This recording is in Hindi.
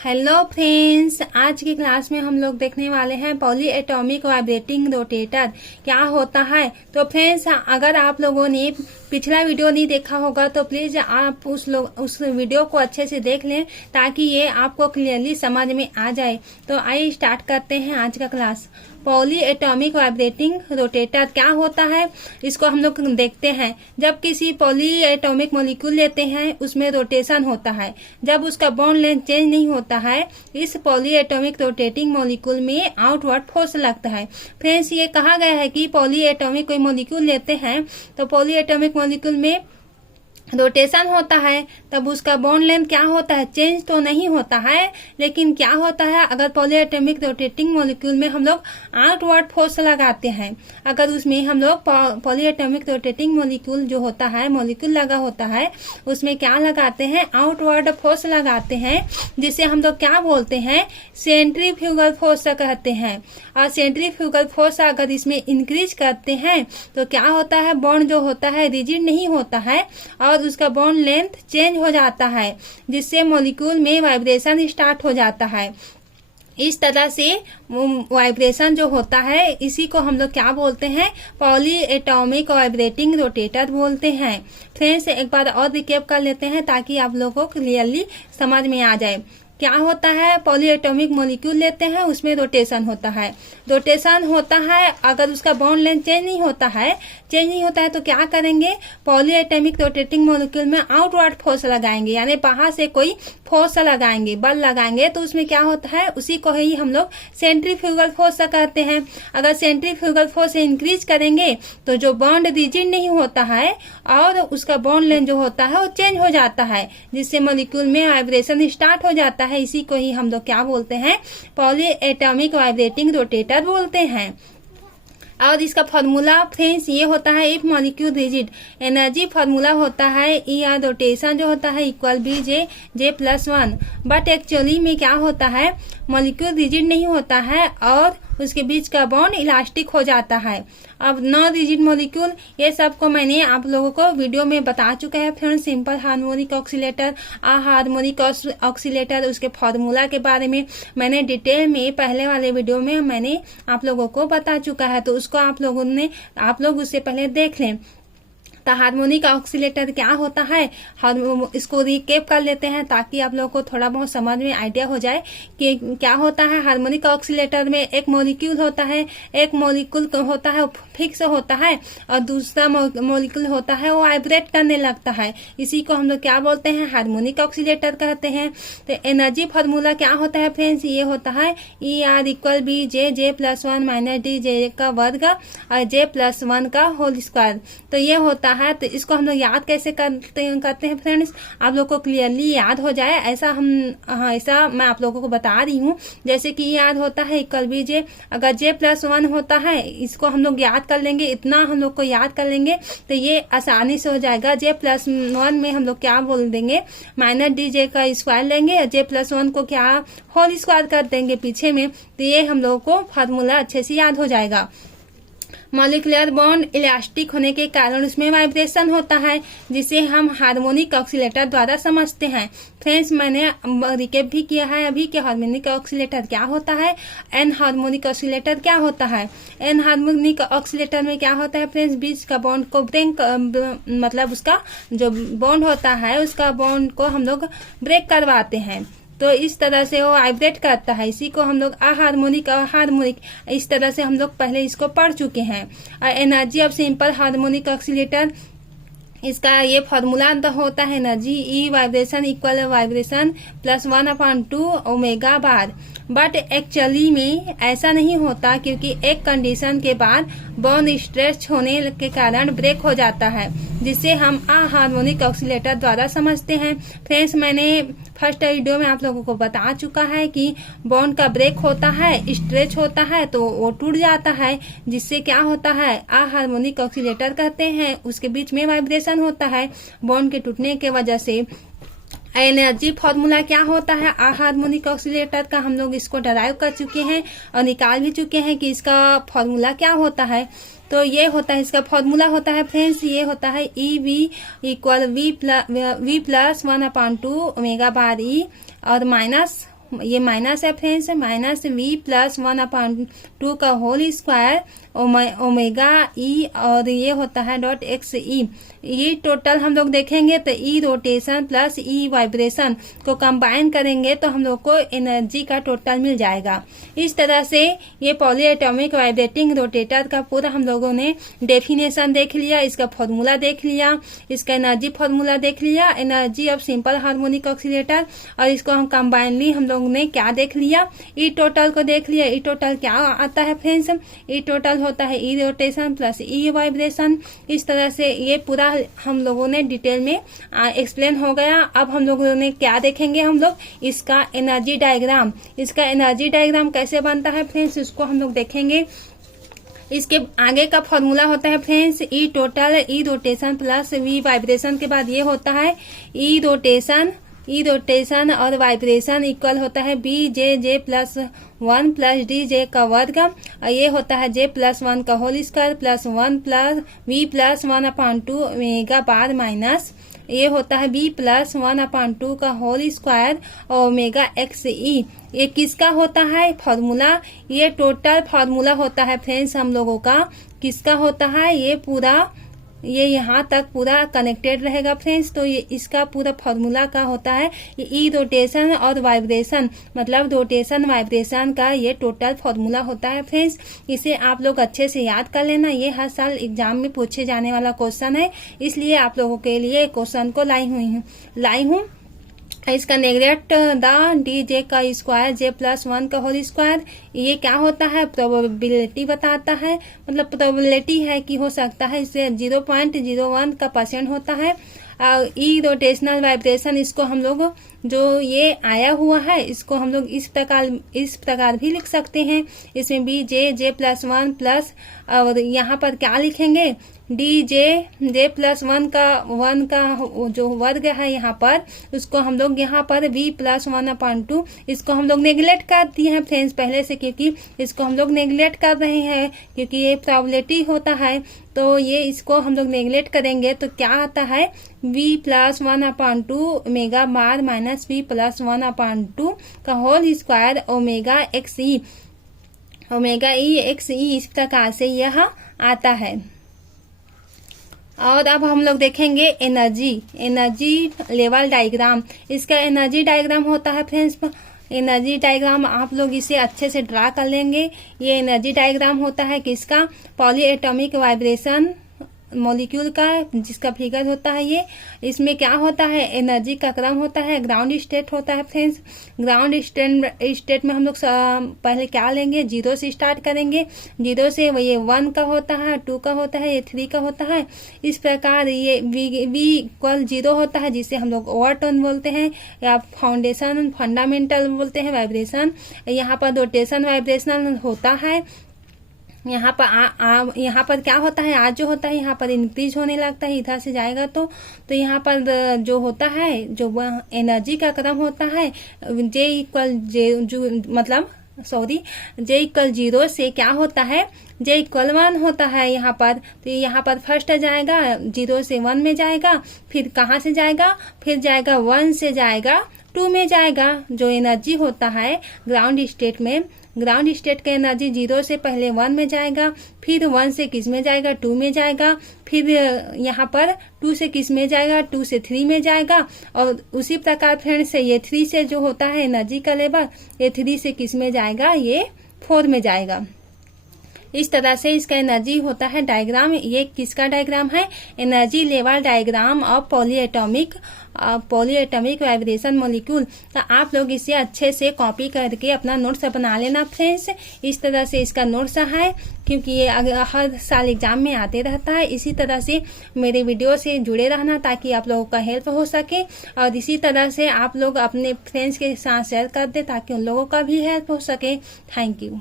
हेलो फ्रेंड्स, आज की क्लास में हम लोग देखने वाले हैं पॉली एटॉमिक वाइब्रेटिंग रोटेटर क्या होता है। तो फ्रेंड्स, अगर आप लोगों ने पिछला वीडियो नहीं देखा होगा तो प्लीज आप उस वीडियो को अच्छे से देख लें ताकि ये आपको क्लियरली समझ में आ जाए। तो आइए स्टार्ट करते हैं आज का class. Poly atomic vibrating rotator क्या होता है, इसको हम लोग देखते हैं। जब किसी पॉली एटॉमिक मॉलिक्यूल लेते हैं उसमें रोटेशन होता है। जब उसका बॉन्ड लेंथ चेंज नहीं होता है, इस पॉली एटॉमिक रोटेटिंग मॉलिक्यूल में आउटवर्ड फोर्स लगता है। फ्रेंड्स, ये कहा गया है कि पॉली एटॉमिक कोई मॉलिक्यूल लेते हैं तो पॉली एटॉमिक मॉलिक्यूल में रोटेशन होता है, तब उसका बॉन्ड लेंथ क्या होता है, चेंज तो नहीं होता है। लेकिन क्या होता है, अगर पॉली एटॉमिक रोटेटिंग मॉलिक्यूल में हम लोग आउटवर्ड फोर्स लगाते हैं, अगर उसमें हम लोग पॉली एटॉमिक रोटेटिंग मॉलिक्यूल जो होता है, मॉलिक्यूल लगा होता है, उसमें क्या लगाते हैं, आउटवर्ड फोर्स लगाते हैं, जिसे हम लोग क्या बोलते हैं, सेंट्रीफ्यूगल फोर्स कहते हैं। और सेंट्रीफ्यूगल फोर्स अगर इसमें इंक्रीज करते हैं तो क्या होता है, बॉन्ड जो होता है रिजिड नहीं होता है और उसका बॉन्ड लेंथ चेंज हो जाता है, जिससे मॉलिक्यूल में वाइब्रेशन स्टार्ट हो जाता है। इस तरह से वाइब्रेशन जो होता है, इसी को हम लोग क्या बोलते हैं, पॉली एटॉमिक वाइब्रेटिंग रोटेटर बोलते हैं। फ्रेंड्स, एक बार और रिकैप कर लेते हैं ताकि आप लोगों को क्लियरली समझ में आ जाए। क्या होता है, पॉली एटॉमिक मॉलिक्यूल लेते हैं, उसमें रोटेशन होता है। रोटेशन होता है, अगर उसका बॉन्ड लेंथ चेंज नहीं होता है तो क्या करेंगे, पॉली एटॉमिक रोटेटिंग मॉलिक्यूल में आउटवर्ड फोर्स लगाएंगे, यानी बाहर से कोई फोर्स लगाएंगे, बल लगाएंगे। तो उसमें क्या होता है, उसी को ही हम लोग सेंट्रीफ्यूगल फोर्स कहते हैं। अगर सेंट्रीफ्यूगल फोर्स इंक्रीज करेंगे तो जो बॉन्ड रिजिड नहीं होता है और उसका बॉन्ड लेंथ जो होता है वो चेंज हो जाता है, जिससे मॉलिक्यूल में वाइब्रेशन स्टार्ट हो जाता है। इसी को ही हम लोग क्या बोलते हैं, पॉली एटॉमिक वाइब्रेटिंग रोटेटर बोलते हैं। और इसका फॉर्मूला फ्रेंड्स ये होता है, if molecule rigid, energy formula होता है ई आर रोटेशन जो होता है equal B J plus 1। But actually में क्या होता है, मॉलिक्यूल रिजिड नहीं होता है और उसके बीच का बॉन्ड इलास्टिक हो जाता है। अब नॉन रिजिड मॉलिक्यूल, ये सब को मैंने आप लोगों को वीडियो में बता चुका है friends. Simple harmonic oscillator, harmonic oscillator, उसके फॉर्मूला के बारे में मैंने डिटेल में पहले वाले वीडियो में मैंने आप लोगों को बता चुका है, तो उसको आप लोग उससे पहले देख लें। तो हार्मोनिक ऑक्सीलेटर क्या होता है, इसको रिकेप कर लेते हैं ताकि आप लोगों को थोड़ा बहुत समझ में आइडिया हो जाए कि क्या होता है। हार्मोनिक ऑक्सीलेटर में एक मॉलिक्यूल होता है, एक मॉलिक्यूल होता है फिक्स होता है और दूसरा मॉलिक्यूल होता है वो वाइब्रेट करने लगता है। इसी को हम लोग क्या बोलते हैं, हार्मोनिक ऑक्सीलेटर कहते हैं। तो एनर्जी फॉर्मूला क्या होता है फ्रेंड्स, ये होता है E R equal B J plus 1 minus D J का वर्ग और जे प्लस 1 का होल स्क्वायर। तो ये होता है। तो इसको हम लोग याद कैसे करते हैं फ्रेंड्स, आप लोग को क्लियरली याद हो जाए ऐसा मैं आप लोगों को बता रही हूँ। जैसे कि याद होता है इक्वल बी जे, अगर जे प्लस 1 होता है, इसको हम लोग याद कर लेंगे, इतना हम लोग को याद कर लेंगे तो ये आसानी से हो जाएगा। जे प्लस 1 में हम लोग क्या बोल देंगे, माइनस डी जे का स्क्वायर लेंगे और जे प्लस 1 को क्या होल स्क्वायर कर देंगे पीछे में, तो ये हम लोगों को फार्मूला अच्छे से याद हो जाएगा। मॉलिक्यूलर बॉन्ड इलास्टिक होने के कारण उसमें वाइब्रेशन होता है, जिसे हम हार्मोनिक ऑक्सीलेटर द्वारा समझते हैं। फ्रेंड्स, मैंने रिकेप भी किया है अभी कि हार्मोनिक ऑक्सीलेटर क्या होता है, एन हार्मोनिक ऑक्सीलेटर क्या होता है। एन हार्मोनिक ऑक्सीलेटर में क्या होता है फ्रेंड्स, बीच का बॉन्ड को ब्रेक, मतलब उसका जो बॉन्ड होता है उसका बॉन्ड को हम लोग ब्रेक करवाते हैं। तो इस तरह से वो वाइब्रेट करता है। इसी को हम लोग अहार्मोनिक और हार्मोनिक, इस तरह से हम लोग पहले इसको पढ़ चुके हैं। और energy of simple harmonic oscillator, इसका ये फॉर्मूला होता है energy E vibration equal vibration plus 1/2 omega bar. But actually में ऐसा नहीं होता, क्योंकि एक कंडीशन के बाद बॉन्ड स्ट्रेच होने के कारण ब्रेक हो जाता है, जिसे हम अहार्मोनिक ऑक्सीलेटर द्वारा समझते हैं। फ्रेंड्स, मैंने फर्स्ट वीडियो में आप लोगों को बता चुका है कि बॉन्ड का ब्रेक होता है, स्ट्रेच होता है तो वो टूट जाता है, जिससे क्या होता है, अहार्मोनिक ऑक्सीलेटर कहते हैं। उसके बीच में वाइब्रेशन होता है बॉन्ड के टूटने के वजह से। एनर्जी फॉर्मूला क्या होता है अहार्मोनिक ऑक्सीलेटर का, हम लोग इसको डराइव कर चुके हैं और निकाल भी चुके हैं कि इसका फॉर्मूला क्या होता है। तो ये होता है, इसका फॉर्मूला होता है फ्रेंड्स, ये होता है E V equal V plus 1/2 omega bar E और माइनस ये माइनस है फ्रेंड्स, माइनस v प्लस 1/2 का होल स्क्वायर ओमेगा ई, और ये होता है डॉट एक्स ई। ये टोटल हम लोग देखेंगे तो ई रोटेशन प्लस ई वाइब्रेशन को कंबाइन करेंगे तो हम लोग को एनर्जी का टोटल मिल जाएगा। इस तरह से ये पॉली एटॉमिक वाइब्रेटिंग रोटेटर का पूरा हम लोगों ने डेफिनेशन देख लिया, इसका फॉर्मूला देख लिया, इसका एनर्जी फॉर्मूला देख लिया, energy of simple harmonic oscillator, और इसको हम कंबाइनली हम लोग ने क्या देख लिया, ई टोटल को देख लिया। ई टोटल क्या आता है फ्रेंड्स, ई टोटल होता है ई रोटेशन प्लस ई वाइब्रेशन। इस तरह से ये पूरा हम लोगों ने डिटेल में एक्सप्लेन हो गया। अब हम लोगों ने क्या देखेंगे, हम लोग इसका एनर्जी डायग्राम। इसका एनर्जी डायग्राम कैसे बनता है फ्रेंड्स, इसको हम लोग देखेंगे। इसके आगे का फॉर्मूला होता है friends E total E rotation plus V vibration के बाद ये होता है ई रोटेशन और वाइब्रेशन इक्वल होता है B J plus 1 plus D J का वर्ग, और ये होता है जे प्लस 1 का whole square plus 1 plus V plus 1/2 omega bar minus ये होता है बी प्लस 1/2 का होल स्क्वायर और ओमेगा एक्स ई। ये किसका होता है फॉर्मूला, ये टोटल फॉर्मूला होता है फ्रेंड्स हम लोगों का। किसका होता है, ये पूरा ये यहाँ तक पूरा कनेक्टेड रहेगा फ्रेंड्स। तो ये इसका पूरा फॉर्मूला का होता है ई रोटेशन और वाइब्रेशन, मतलब रोटेशन वाइब्रेशन का ये टोटल फॉर्मूला होता है फ्रेंड्स। इसे आप लोग अच्छे से याद कर लेना, ये हर साल एग्जाम में पूछे जाने वाला क्वेश्चन है, इसलिए आप लोगों के लिए क्वेश्चन को लाई हूँ। इसका नेगलेक्ट द डी जे का स्क्वायर जे प्लस 1 का होल स्क्वायर, ये क्या होता है, प्रोबेबिलिटी बताता है, मतलब प्रोबेबिलिटी है कि हो सकता है, इससे 0.01 का % होता है। ई रोटेशनल वाइब्रेशन, इसको हम लोग जो ये आया हुआ है इसको हम लोग इस प्रकार भी लिख सकते हैं। इसमें बी जे प्लस 1 प्लस, और यहाँ पर क्या लिखेंगे, डी जे प्लस 1 का जो वर्ग है यहाँ पर, उसको हम लोग यहाँ पर v प्लस 1/2 इसको हम लोग नेग्लेक्ट कर दिए हैं फ्रेंड्स पहले से, क्योंकि इसको हम लोग नेग्लेक्ट कर रहे हैं क्योंकि ये प्रोबेबिलिटी होता है। तो ये इसको हम लोग नेग्लेक्ट करेंगे तो क्या आता है, v plus 1/2 omega bar minus v plus 1/2 का होल स्क्वायर ओमेगा एक्स ई इस प्रकार से यह आता है। और अब हम लोग देखेंगे एनर्जी लेवल डायग्राम। इसका एनर्जी डायग्राम होता है फ्रेंड्स, एनर्जी डायग्राम आप लोग इसे अच्छे से ड्रा कर लेंगे। ये एनर्जी डायग्राम होता है किसका, पॉली एटॉमिक वाइब्रेशन मॉलिक्यूल का, जिसका फिगर होता है ये। इसमें क्या होता है, एनर्जी का क्रम होता है, ग्राउंड स्टेट होता है फ्रेंड्स। ग्राउंड स्टेट में हम लोग पहले क्या लेंगे, 0 से स्टार्ट करेंगे। 0 से ये 1 का होता है, 2 का होता है, ये 3 का होता है। इस प्रकार ये v इक्वल 0 होता है, जिसे हम लोग ओवरटोन बोलते हैं या फंडामेंटल बोलते हैं वाइब्रेशन। यहाँ पर रोटेशन वाइब्रेशन होता है। यहाँ पर क्या होता है, आज जो होता है यहाँ पर इंक्रीज होने लगता है, इधर से जाएगा तो यहाँ पर जो होता है, जो एनर्जी का क्रम होता है जे इक्वल 0 से क्या होता है, जे इक्वल 1 होता है यहाँ पर। तो यहाँ पर फर्स्ट जाएगा, 0 से 1 में जाएगा, फिर कहाँ से जाएगा, फिर जाएगा 1 से जाएगा 2 में जाएगा। जो एनर्जी होता है ग्राउंड स्टेट का एनर्जी 0 से पहले 1 में जाएगा, फिर 1 से किस में जाएगा, 2 में जाएगा, फिर यहाँ पर 2 से किस में जाएगा, 2 से 3 में जाएगा, और उसी प्रकार फ्रेंड्स से ये 3 से जो होता है एनर्जी का लेवल, ये 3 से किस में जाएगा, ये 4 में जाएगा। इस तरह से इसका एनर्जी होता है डायग्राम। ये किसका डायग्राम है, energy level diagram of poly atomic vibration molecule. तो आप लोग इसे अच्छे से कॉपी करके अपना नोट्स बना लेना फ्रेंड्स। इस तरह से इसका नोट्स है, क्योंकि ये हर साल एग्जाम में आते रहता है। इसी तरह से मेरे वीडियो से जुड़े रहना ताकि आप लोगों का हेल्प हो सके, और इसी तरह से आप लोग अपने फ्रेंड्स के साथ शेयर कर दे ताकि उन लोगों का भी हेल्प हो सके। Thank you.